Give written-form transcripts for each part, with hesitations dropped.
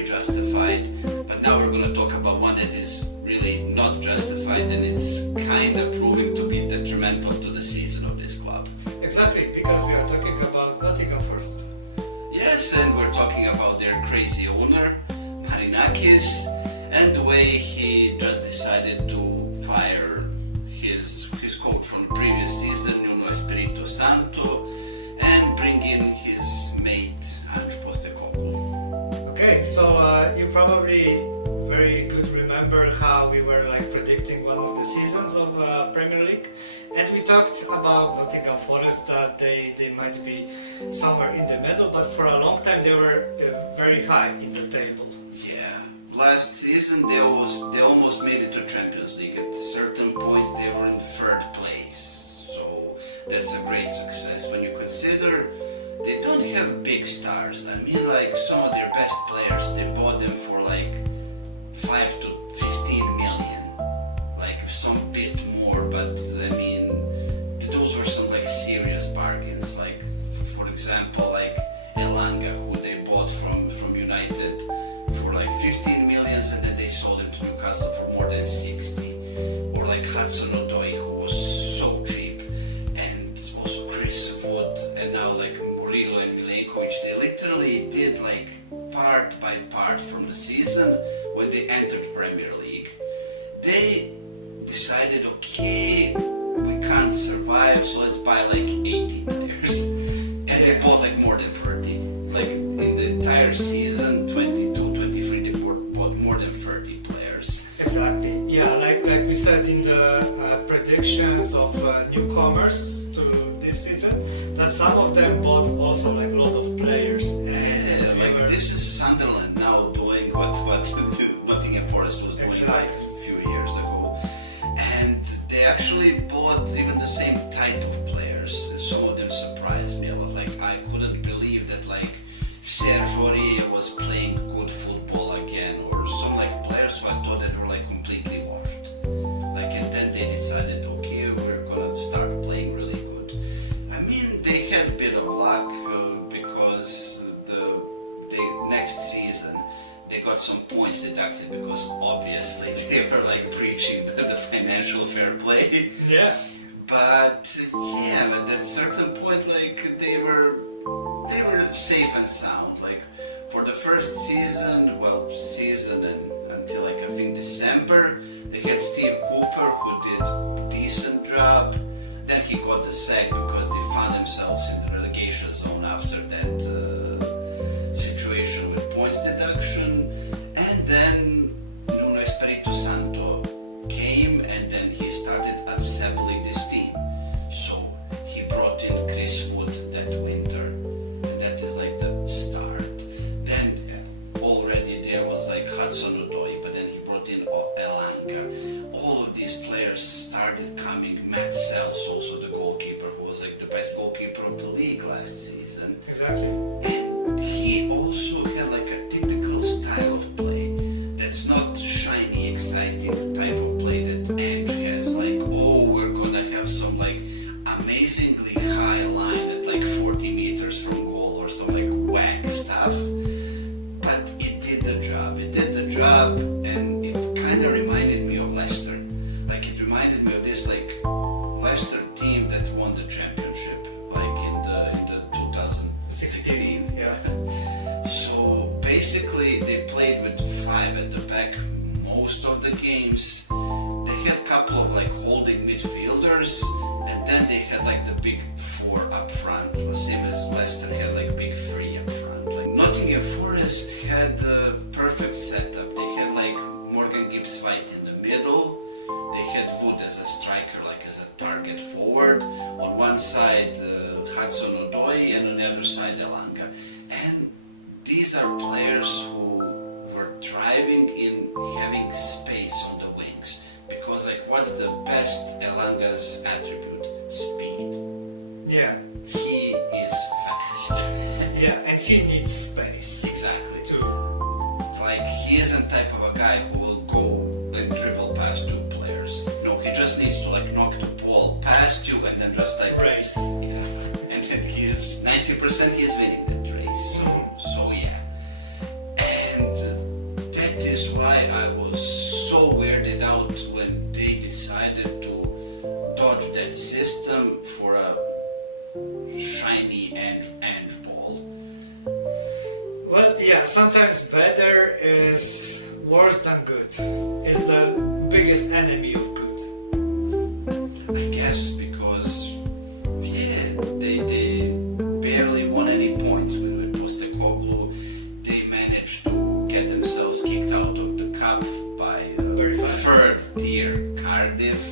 very justified. But now we're going to talk about one that is really not justified, and it's kind of proving to be detrimental to the season of this club. Exactly, because we are talking about Nottingham first. Yes, and we're talking about their crazy owner, Marinakis, and the way he just decided to fire his coach from the previous season, Nuno Espirito Santo, and bring in his mate, Postecoglou. Okay, so you probably very good remember how we were like predicting one of the seasons of Premier League, and we talked about Nottingham Forest that they might be somewhere in the middle, but for a long time they were very high in the table. Yeah, last season they almost made it to Champions League. At a certain point they were in third place, so that's a great success when you consider they don't have big stars. I mean, like some of their best players, they bought them for like 5 to 15 million, like some bit more, but I mean, those were some like serious bargains. Like for example, like Elanga, who they bought from United for like 15 millions, and then they sold him to Newcastle for more than 60. Or like Hudson-Odoi, who was so cheap, and also Chris Wood, and now like Murillo and Milenkovic. They literally did like part by part from the season when they entered Premier League. They decided, okay, we can't survive, so let's buy like 80 players. And they bought like more than 30. Like in the entire season, 22-23, they bought more than 30 players. Exactly. Yeah, like we said in the predictions of newcomers to this season, that some of them bought also like a lot of players. And like this is Sunderland now doing what Nottingham Forest was doing exactly. like a few years ago. And they actually bought even the same type of players. Some of them surprised me a lot. Like I couldn't believe that like Serge Aurier was playing good football again, or some like players who I thought that were like completely washed. Like, and then they decided, okay, we're gonna start playing really good. I mean, they had a bit of luck because next season they got some points deducted because obviously they were like breaching the financial fair play. Yeah. But yeah, but at a certain point, like they were safe and sound. Like for the first season and until like I think December, they had Steve Cooper who did a decent job. Then he got the sack because they found themselves in the relegation zone after that situation with points deduction. And then Nuno Espirito Santo came, and then he started assembling this team. So he brought in Chris Wood that winter, and that is like the start. Then already there was like Hudson-Odoi, but then he brought in Elanga. All of these players started coming. Matt Sells, also the goalkeeper, who was like the best goalkeeper of the league last season. Exactly. And he also had like a typical style of play that's not shiny, exciting type of play that Ange has. Like, oh, we're gonna have some like amazingly high line at like 40 meters from goal or some like whack stuff. But it did the job. It did the job, and it kind of reminded me of Leicester. Like it reminded me of this like Leicester team that won the championship, like in the 2016. Yeah. So basically, they played with 5 at the back most of the games. They had a couple of like holding midfielders, and then they had like the big 4 up front, the same as Leicester had like big 3 up front. Like Nottingham Forest had the perfect setup. They had like Morgan Gibbs-White in the middle. They had Wood as a striker, like as a target forward. On one side, Hudson-Odoi, and on the other side, Elanga. And these are players who were thriving in having space on the wings. Because like, what's the best Elanga's attribute? Speed. Yeah. He is fast. Yeah, and he needs space. Exactly. Too. Like, he isn't type of a guy who will go and dribble past 2 players. No, he just needs to like knock the ball past you and then just like Race. Exactly. And then he's 90% he's winning that race. So yeah. And is why I was so weirded out when they decided to dodge that system for a shiny and ball. Well, yeah, sometimes better is worse than good. It's the biggest enemy of good. I guess because they barely won any points with Postecoglou. They managed to get themselves kicked out of the cup by third tier Cardiff.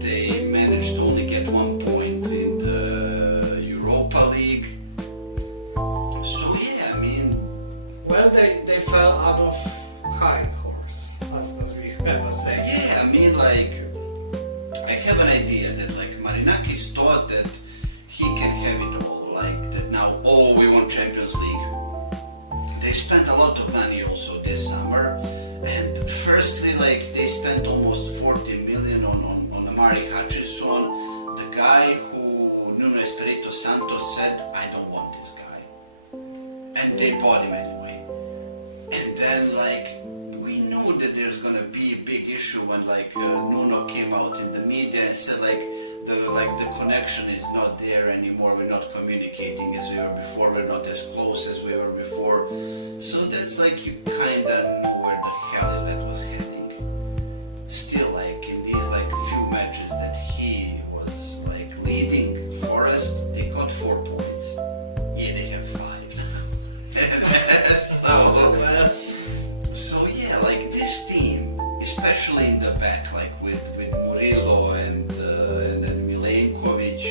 They managed to only get 1 point in the Europa League. So yeah, I mean, Well, they fell out of high horse, as we ever say. yeah, I mean, like, I have an idea that like Marinakis thought that he can have it all, like that now. Oh, we won Champions League. They spent a lot of money also this summer, and firstly, like they spent almost 40 million on Amari Hutchinson, the guy who Nuno Espirito Santo said, I don't want this guy, and they bought him anyway. And then like we knew that there's gonna be a big issue when like Nuno came out in the media and said like the connection is not there anymore. We're not communicating as we were before. We're not as close as we were before. So that's like you kinda knew where the hell that was heading. Still, like in these like few matches that he was like leading Forest, they got 4 points. Yeah, they have 5. So yeah, like this team, especially in the back, like with Murillo and then Milenkovic,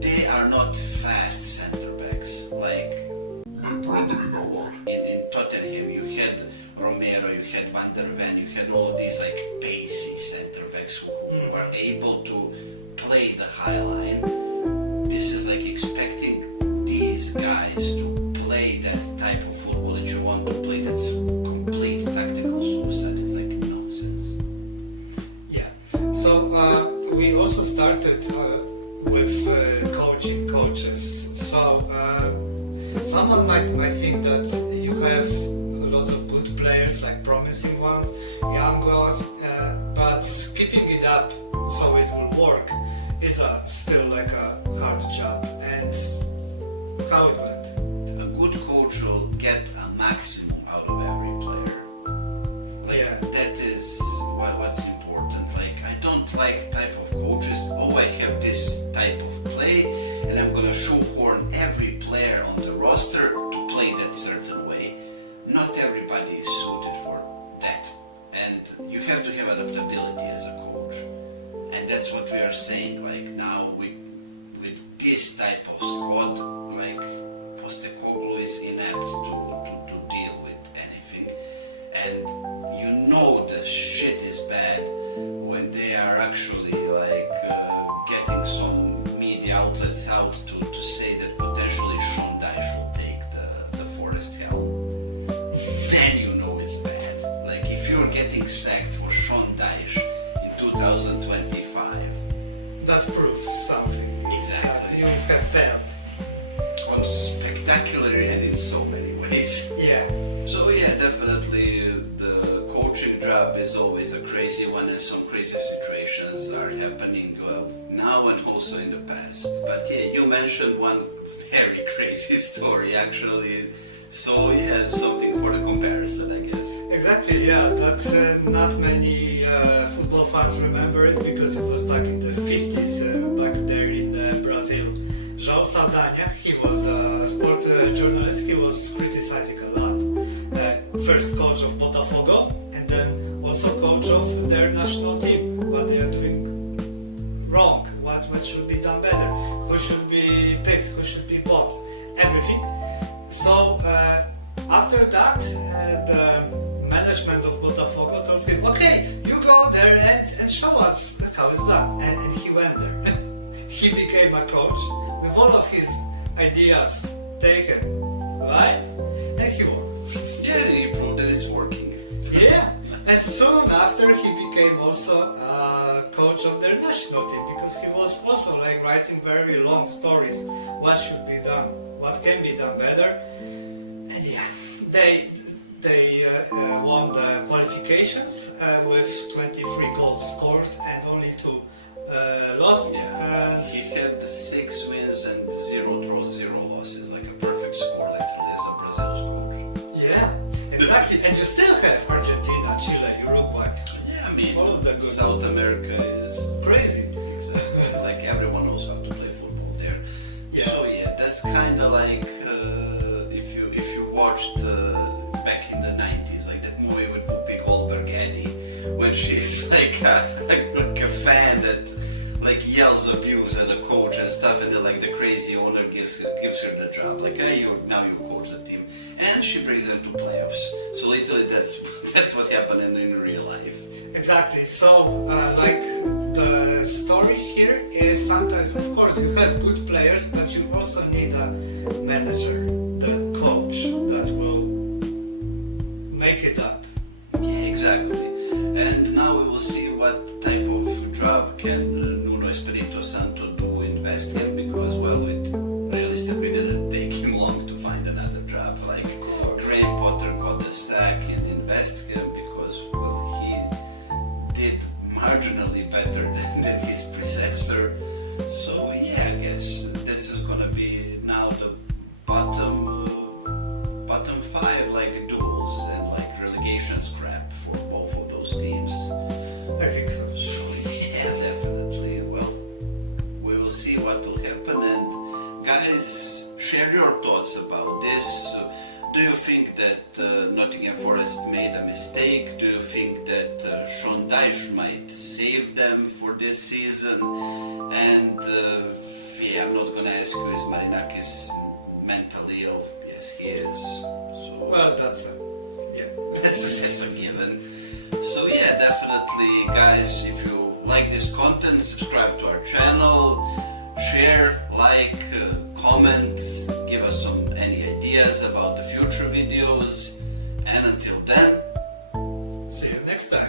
they are not fast center backs. Like in Tottenham, you had Romero, you had Van der Ven, you had all of these like pacey center backs who are able to play the high line. This is like expecting these guys to play that type of football that you want to play. That's complete tactical suicide. It's like nonsense. Yeah. So we also started with coaching coaches. So someone might think that you have lots of good players, like promising ones, young ones, but keeping it up so it will work is still like a hard job. And how it went? A good coach will get a maximum out of every player. Like that is what's important. Like I don't like type of coaches. Oh, I have this type of play, and I'm gonna shoehorn every player on the roster to play that certain way. Not everybody is suited for that, and you have to have adaptability as a coach. And that's what we are saying. Like now with this type of squad, like Postecoglou is inept to deal with anything, and you know the shit is bad when they are actually like getting some media outlets out to say that potentially Sean Dyche will take the Forest helm. Then you know it's bad. Like if you're getting sacked for Sean Dyche in 2025, That proves something. Exactly. That you have failed. on spectacular and in so many ways. Yeah. So yeah, definitely the coaching job is always a crazy one, and some crazy situations are happening now and also in the past. But yeah, you mentioned one very crazy story actually. So yeah, something for the comparison, I guess. Exactly, yeah. That's not many football fans remember it because it was back in the 50s, back there in Brazil. João Saldanha, he was a sport journalist, he was criticizing a lot. First coach of Botafogo, and then also coach of their national team. What they are doing wrong, what should be done better, who should be picked, who should be bought, everything. So after that, the management of Botafogo told him, okay, you go there and show us how it's done. And he went there. He became a coach with all of his ideas taken live, and he won. Yeah, and he proved that it's working. Yeah, and soon after he became also coach of their national team, because he was also like writing very long stories. What should be done? What can be done better? And yeah, they won Exactly, and you still have Argentina, Chile, Uruguay. Yeah, I mean, All of that. South America is Crazy. exactly like everyone knows how to play football there. Yeah. So yeah, that's kind of like if you watched back in the 90s, like that movie with Whoopi Goldberg, Eddie, which is like a fan that like yells abuse at a coach and stuff, and then like the crazy owner gives her the job, like, hey, now you coach the team, and she brings them to playoffs. So literally that's what happened in real life. Exactly. So, like the story here is sometimes, of course, you have good players, but you also need a manager, the coach that will make it up. Yeah, exactly. And now we will see what type of job can Nuno Espirito Santo do in West Ham, because well, it realistically didn't take him long to find another job. Like Graham Potter got the sack in West Ham because well, he did marginally better than his predecessor. So yeah, I guess this is gonna be now the bottom five like duels and like relegation scrap for both of those teams. I think so. So yeah, definitely. Well, we will see what will happen, and guys, share your thoughts about this. Do you think that Nottingham Forest made a mistake? Do you think that Sean Dyche might save them for this season? And yeah, I'm not gonna ask you, is Marinakis mentally ill? Yes, he is. So Well, that's that's a given. So yeah, definitely, guys, if you like this content, subscribe to our channel, share, like, comment, give us any ideas about the future videos, and until then, See you next time.